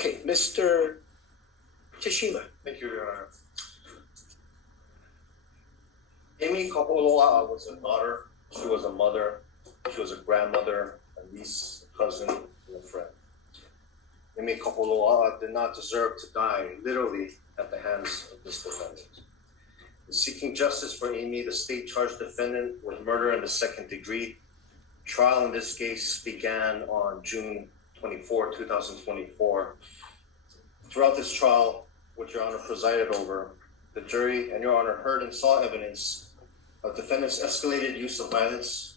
Okay, Mr. Tashima. Thank you, Your Honor. Amie Kaholoaa was a daughter, she was a mother, she was a grandmother, a niece, a cousin, and a friend. Amie Kaholoaa did not deserve to die, literally, at the hands of this defendant. In seeking justice for Amie, the state charged defendant with murder in the second degree. Trial in this case began on June 24, 2024. Throughout this trial, which Your Honor presided over, the jury and Your Honor heard and saw evidence of defendant's escalated use of violence,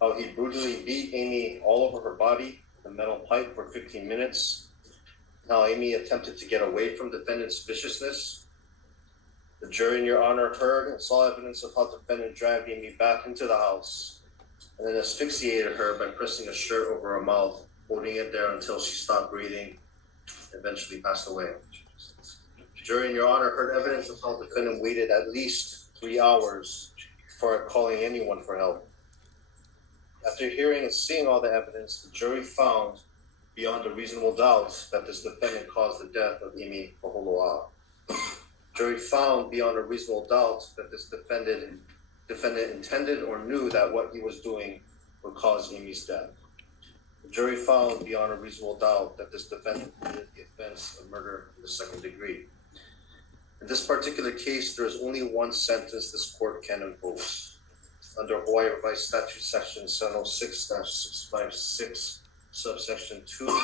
how he brutally beat Amie all over her body with a metal pipe for 15 minutes, how Amie attempted to get away from defendant's viciousness. The jury and Your Honor heard and saw evidence of how defendant dragged Amie back into the house and then asphyxiated her by pressing a shirt over her mouth, holding it there until she stopped breathing, eventually passed away. The jury and Your Honor heard evidence of how defendant waited at least 3 hours before calling anyone for help. After hearing and seeing all the evidence, the jury found beyond a reasonable doubt that this defendant caused the death of Amie Kaholoaa. The jury found beyond a reasonable doubt that this defendant intended or knew that what he was doing would cause Amie's death. The jury found beyond a reasonable doubt that this defendant committed the offense of murder in the second degree. In this particular case, there is only one sentence this court can impose. Under Hawaii Revised Statute Section 706-656, subsection 2,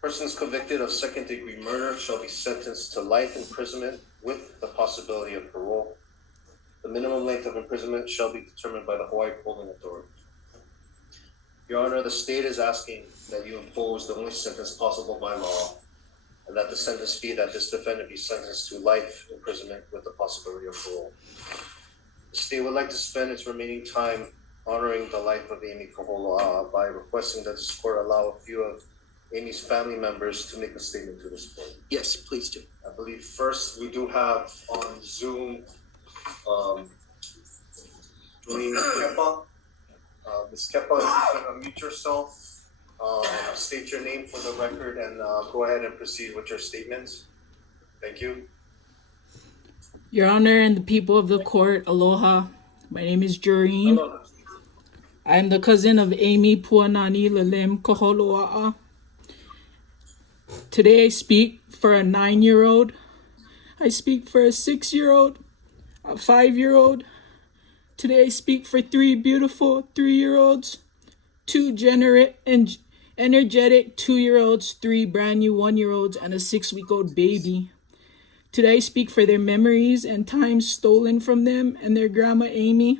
persons convicted of second degree murder shall be sentenced to life imprisonment with the possibility of parole. The minimum length of imprisonment shall be determined by the Hawaii Polling Authority. Your Honor, the state is asking that you impose the only sentence possible by law, and that the sentence be that this defendant be sentenced to life imprisonment with the possibility of parole. The state would like to spend its remaining time honoring the life of Amie Kaholoaa by requesting that this court allow a few of Amie's family members to make a statement to this court. Yes, please do. I believe first we do have on Zoom Jolene Kepa. Ms. Kepa, you can unmute yourself, state your name for the record, and go ahead and proceed with your statement. Thank you. Your Honor and the people of the court, aloha. My name is Joreen. I am the cousin of Amie Puanani Lalem Kaholoaa. Today I speak for a 9-year-old. I speak for a 6-year-old, a 5-year-old. Today I speak for 3 beautiful 3-year-olds, 2 generate and energetic 2-year-olds, 3 brand new 1-year-olds, and a 6-week-old baby. Today I speak for their memories and times stolen from them and their grandma Amie,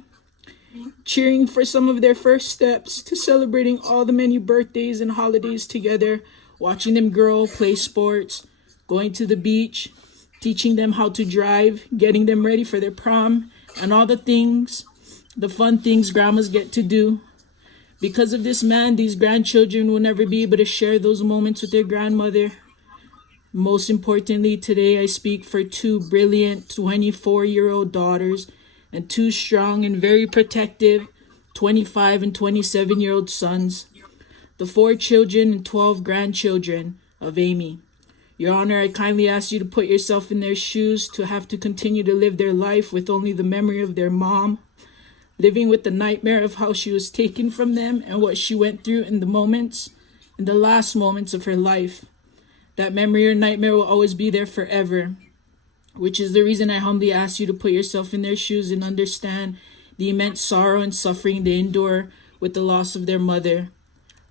cheering for some of their first steps to celebrating all the many birthdays and holidays together, watching them grow, play sports, going to the beach, teaching them how to drive, getting them ready for their prom, and all the things, the fun things grandmas get to do. Because of this man, these grandchildren will never be able to share those moments with their grandmother. Most importantly, today I speak for 2 brilliant 24-year-old daughters and 2 strong and very protective 25 and 27-year-old sons, the 4 children and 12 grandchildren of Amie. Your Honor, I kindly ask you to put yourself in their shoes to have to continue to live their life with only the memory of their mom, living with the nightmare of how she was taken from them and what she went through in the last moments of her life. That memory or nightmare will always be there forever, which is the reason I humbly ask you to put yourself in their shoes and understand the immense sorrow and suffering they endure with the loss of their mother.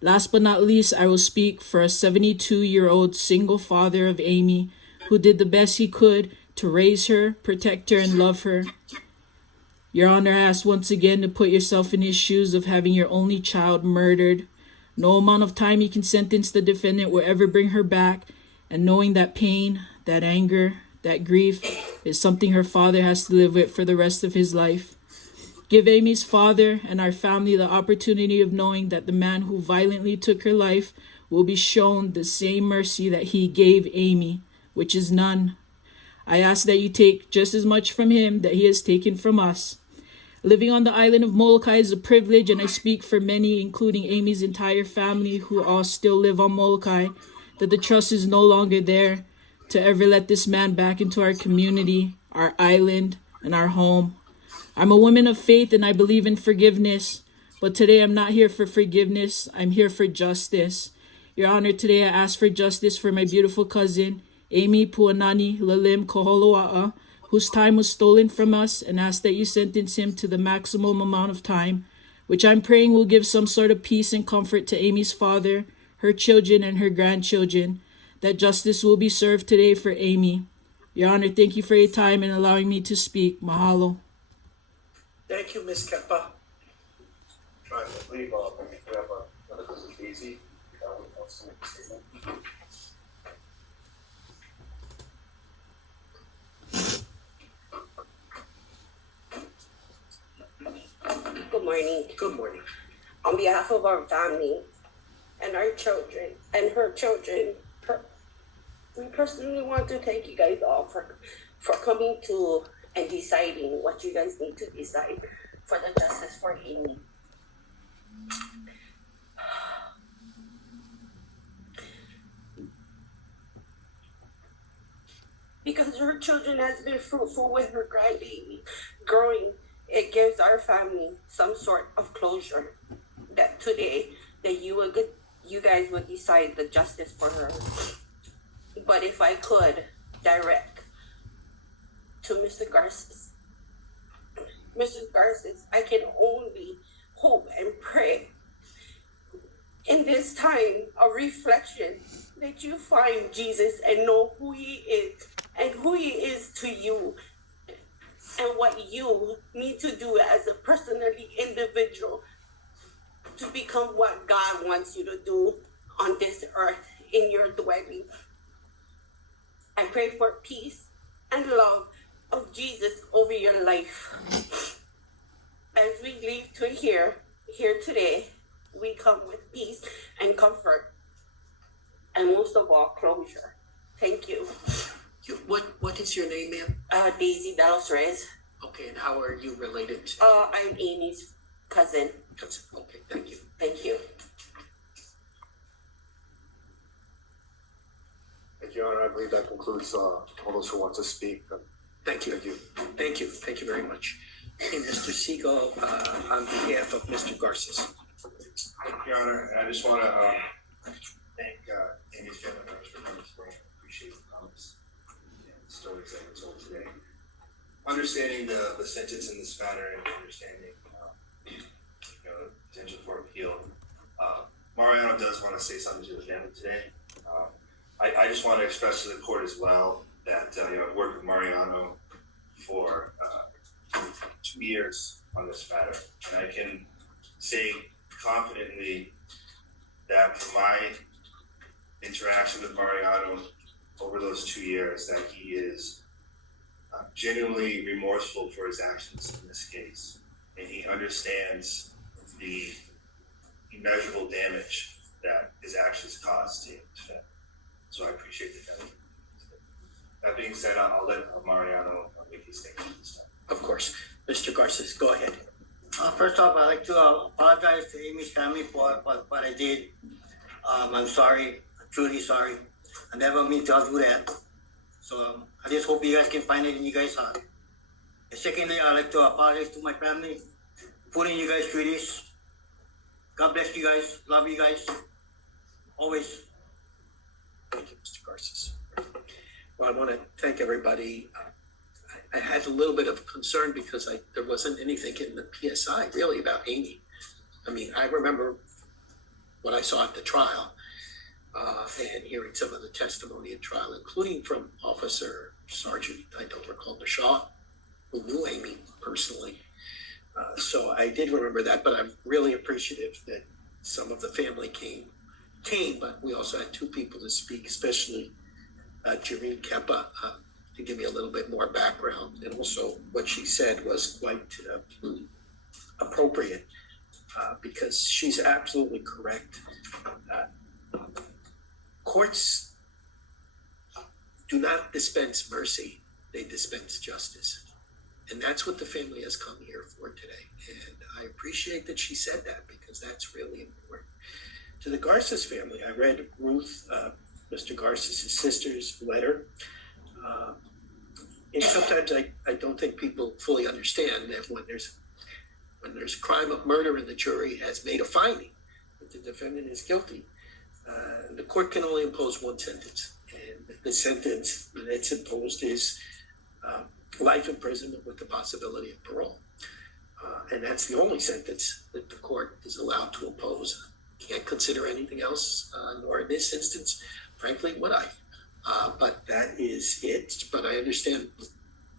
Last but not least, I will speak for a 72-year-old single father of Amie who did the best he could to raise her, protect her, and love her. Your Honor, I ask once again to put yourself in his shoes of having your only child murdered. No amount of time you can sentence the defendant will ever bring her back, and knowing that pain, that anger, that grief is something her father has to live with for the rest of his life. Give Amie's father and our family the opportunity of knowing that the man who violently took her life will be shown the same mercy that he gave Amie, which is none. I ask that you take just as much from him that he has taken from us. Living on the island of Molokai is a privilege, and I speak for many, including Amie's entire family, who all still live on Molokai, that the trust is no longer there to ever let this man back into our community, our island, and our home. I'm a woman of faith and I believe in forgiveness, but today I'm not here for forgiveness. I'm here for justice. Your Honor, today I ask for justice for my beautiful cousin, Amie Puanani Lalim Kaholoaa, whose time was stolen from us, and ask that you sentence him to the maximum amount of time, which I'm praying will give some sort of peace and comfort to Amie's father, her children, and her grandchildren, that justice will be served today for Amie. Your Honor, thank you for your time and allowing me to speak. Mahalo. Thank you, Ms. Kepa. I believe we have another cousin, Daisy. Wants to make a statement. Good morning. Good morning. On behalf of our family and our children and her children, we personally want to thank you guys all for coming to and deciding what you guys need to decide for the justice for Amie. Because her children has been fruitful with her grandbaby growing, it gives our family some sort of closure that today that you guys would decide the justice for her. But if I could direct to Mr. Garces, I can only hope and pray in this time of reflection that you find Jesus and know who he is and who he is to you and what you need to do as a personally individual to become what God wants you to do on this earth in your dwelling. I pray for peace and love of Jesus over your life. As we leave to here today, we come with peace and comfort, and most of all, closure. Thank you. What is your name, ma'am? Daisy Dallas Reyes. Okay, and how are you related to? I'm Amie's cousin. Okay, thank you. Thank you. Thank you, Your Honor. I believe that concludes all those who want to speak. Thank you. Thank you. Thank you. Thank you very much. Okay, Mr. Siegel, on behalf of Mr. Garces. Your Honor, I just want to thank Amie's family members for coming today. I appreciate the comments and the stories that were told today. Understanding the sentence in this matter and understanding the potential for appeal. Mariano does want to say something to the family today. I just want to express to the court as well that I've worked with Mariano for 2 years on this matter, and I can say confidently that from my interaction with Mariano over those 2 years, that he is genuinely remorseful for his actions in this case, and he understands the immeasurable damage that his actions caused to him. So I appreciate the family. That being said, I'll let Mariano make his statement this time. Of course. Mr. Garces, go ahead. First off, I'd like to apologize to Amie's family for what I did. I'm sorry, I'm truly sorry. I never meant to do that. So I just hope you guys can find it in you guys' heart. And secondly, I'd like to apologize to my family, putting you guys through this. God bless you guys. Love you guys. Always. Thank you, Mr. Garces. Well, I want to thank everybody. I had a little bit of concern because there wasn't anything in the PSI really about Amie. I mean, I remember what I saw at the trial and hearing some of the testimony at trial, including from Officer Sergeant, I don't recall, Shaw, who knew Amie personally. So I did remember that, but I'm really appreciative that some of the family came, but we also had two people to speak, especially Jareen Kepa, to give me a little bit more background. And also what she said was quite appropriate because she's absolutely correct. Courts do not dispense mercy, they dispense justice. And that's what the family has come here for today. And I appreciate that she said that because that's really important. To the Garces family, I read Ruth, Mr. Mr. Garces' sister's letter. And sometimes I don't think people fully understand that when there's crime of murder and the jury has made a finding that the defendant is guilty, the court can only impose one sentence. And the sentence that's imposed is life imprisonment with the possibility of parole. And that's the only sentence that the court is allowed to impose. Can't consider anything else, nor in this instance, frankly, would I. But that is it. But I understand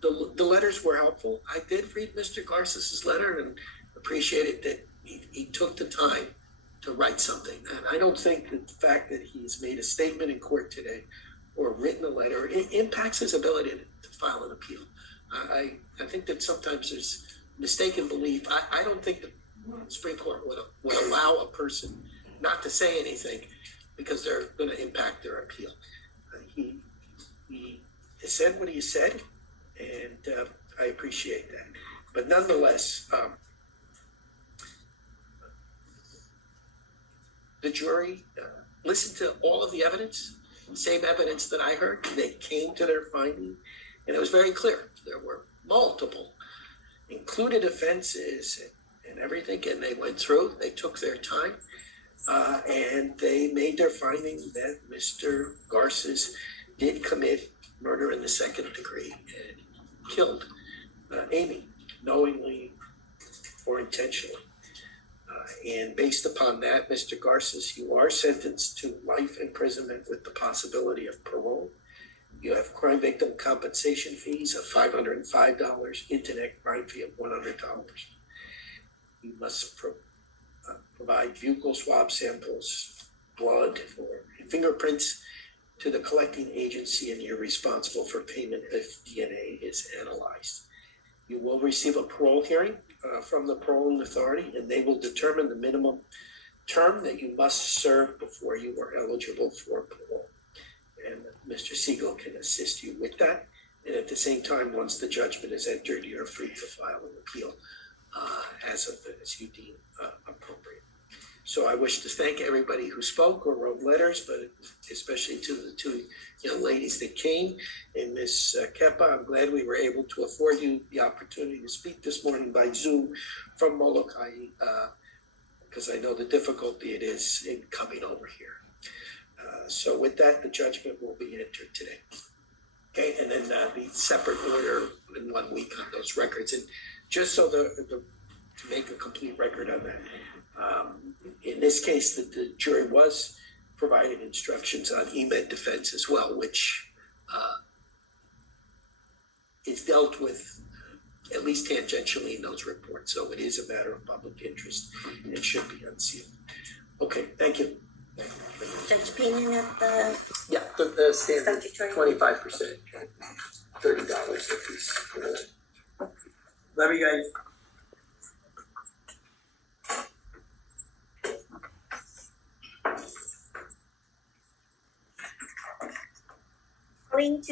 the letters were helpful. I did read Mr. Garces' letter and appreciated that he took the time to write something. And I don't think that the fact that he's made a statement in court today or written a letter impacts his ability to file an appeal. I think that sometimes there's mistaken belief. I don't think the Supreme Court would allow a person not to say anything because they're going to impact their appeal. He said what he said, and I appreciate that. But nonetheless, the jury listened to all of the evidence, same evidence that I heard. They came to their finding, and it was very clear. There were multiple included offenses and everything, and they went through. They took their time, and they made their finding that Mr. Garces did commit murder in the second degree and killed Amie knowingly or intentionally. And based upon that, Mr. Garces, you are sentenced to life imprisonment with the possibility of parole. You have crime victim compensation fees of $505, internet crime fee of $100. You must provide buccal swab samples, blood, or fingerprints to the collecting agency, and you're responsible for payment if DNA is analyzed. You will receive a parole hearing from the paroling authority, and they will determine the minimum term that you must serve before you are eligible for parole. And Mr. Siegel can assist you with that. And at the same time, once the judgment is entered, you're free to file an appeal as you deem appropriate. So I wish to thank everybody who spoke or wrote letters, but especially to the two young ladies that came. And Ms. Kepa, I'm glad we were able to afford you the opportunity to speak this morning by Zoom from Molokai, because I know the difficulty it is in coming over here. So with that, the judgment will be entered today. Okay, and then the separate order in 1 week on those records. And just so to make a complete record on that, in this case, the jury was provided instructions on emed defense as well, which is dealt with at least tangentially in those reports. So it is a matter of public interest and it should be unsealed. Okay, thank you. Judge Payne at the Yeah, the standard statutory. 25%, $30 a piece. Love you guys. Going to